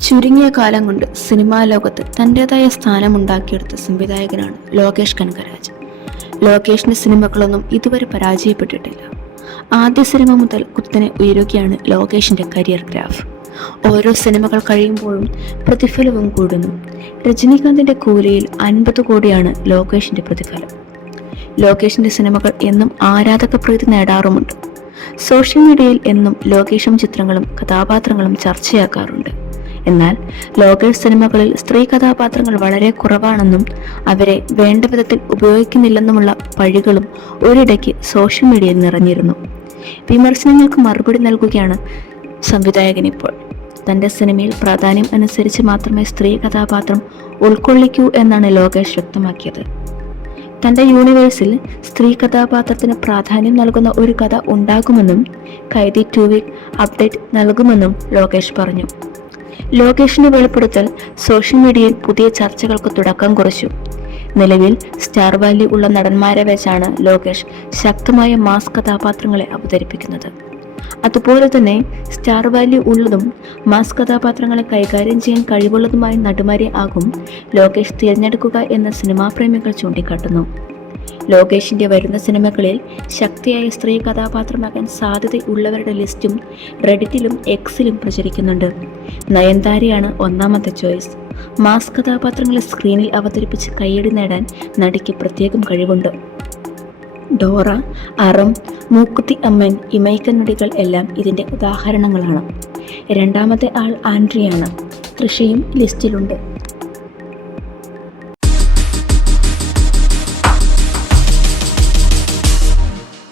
ചുരുങ്ങിയ കാലം കൊണ്ട് സിനിമാ ലോകത്ത് തന്റെതായ സ്ഥാനമുണ്ടാക്കിയെടുത്ത സംവിധായകനാണ് ലോകേഷ് കനകരാജ്. ലോകേഷിന്റെ സിനിമകളൊന്നും ഇതുവരെ പരാജയപ്പെട്ടിട്ടില്ല. ആദ്യ സിനിമ മുതൽ കുത്തനെ ഉയരുകയാണ് ലോകേഷിന്റെ കരിയർ ഗ്രാഫ്. ഓരോ സിനിമകൾ കഴിയുമ്പോഴും പ്രതിഫലവും കൂടുന്നു. രജനീകാന്തിന്റെ കൂലിയിൽ അൻപത് കോടിയാണ് ലോകേഷിന്റെ പ്രതിഫലം. ലോകേഷിന്റെ സിനിമകൾ എന്നും ആരാധക പ്രീതി നേടാറുമുണ്ട്. സോഷ്യൽ മീഡിയയിൽ എന്നും ലോകേഷും ചിത്രങ്ങളും കഥാപാത്രങ്ങളും ചർച്ചയാക്കാറുണ്ട്. എന്നാൽ ലോകേഷ് സിനിമകളിൽ സ്ത്രീ കഥാപാത്രങ്ങൾ വളരെ കുറവാണെന്നും അവരെ വേണ്ട വിധത്തിൽ ഉപയോഗിക്കുന്നില്ലെന്നുമുള്ള പഴികളും ഒരിടയ്ക്ക് സോഷ്യൽ മീഡിയയിൽ നിറഞ്ഞിരുന്നു. വിമർശനങ്ങൾക്ക് മറുപടി നൽകുകയാണ് സംവിധായകൻ ഇപ്പോൾ തന്റെ സിനിമയിൽ പ്രാധാന്യം അനുസരിച്ച് മാത്രമേ സ്ത്രീ കഥാപാത്രം ഉൾക്കൊള്ളിക്കൂ എന്നാണ് ലോകേഷ് വ്യക്തമാക്കിയത്. തന്റെ യൂണിവേഴ്സിൽ സ്ത്രീ കഥാപാത്രത്തിന് പ്രാധാന്യം നൽകുന്ന ഒരു കഥ ഉണ്ടാകുമെന്നും കൈദി ടു വീക്ക് അപ്ഡേറ്റ് നൽകുമെന്നും ലോകേഷ് പറഞ്ഞു. ലോകേഷിന്റെ വെളിപ്പെടുത്തൽ സോഷ്യൽ മീഡിയയിൽ പുതിയ ചർച്ചകൾക്ക് തുടക്കം കുറിച്ചു. നിലവിൽ സ്റ്റാർ വാല്യൂ ഉള്ള നടന്മാരെ വെച്ചാണ് ലോകേഷ് ശക്തമായ മാസ് കഥാപാത്രങ്ങളെ അവതരിപ്പിക്കുന്നത്. അതുപോലെ തന്നെ സ്റ്റാർ വാല്യൂ ഉള്ളതും മാസ് കഥാപാത്രങ്ങളെ കൈകാര്യം ചെയ്യാൻ കഴിവുള്ളതുമായ നടുമാരെ ആകും ലോകേഷ് തിരഞ്ഞെടുക്കുക എന്ന് സിനിമാ പ്രേമികൾ ചൂണ്ടിക്കാട്ടുന്നു. ലോകേഷിന്റെ വരുന്ന സിനിമകളിൽ ശക്തിയായ സ്ത്രീ കഥാപാത്രമാകാൻ സാധ്യതയുള്ളവരുടെ ലിസ്റ്റും റെഡിറ്റിലും എക്സിലും പ്രചരിക്കുന്നുണ്ട്. നയൻതാരയാണ് ഒന്നാമത്തെ ചോയ്സ്. മാസ് കഥാപാത്രങ്ങളെ സ്ക്രീനിൽ അവതരിപ്പിച്ച് കയ്യടി നേടാൻ നടിക്ക് പ്രത്യേകം കഴിവുണ്ട്. ഡോറ അറം മൂക്കുത്തി അമ്മൻ ഇമൈക്കൻ നടികൾ എല്ലാം ഇതിന്റെ ഉദാഹരണങ്ങളാണ്. രണ്ടാമത്തെ ആൾ ആൻഡ്രിയാണ്. കൃഷിയും ലിസ്റ്റിലുണ്ട്.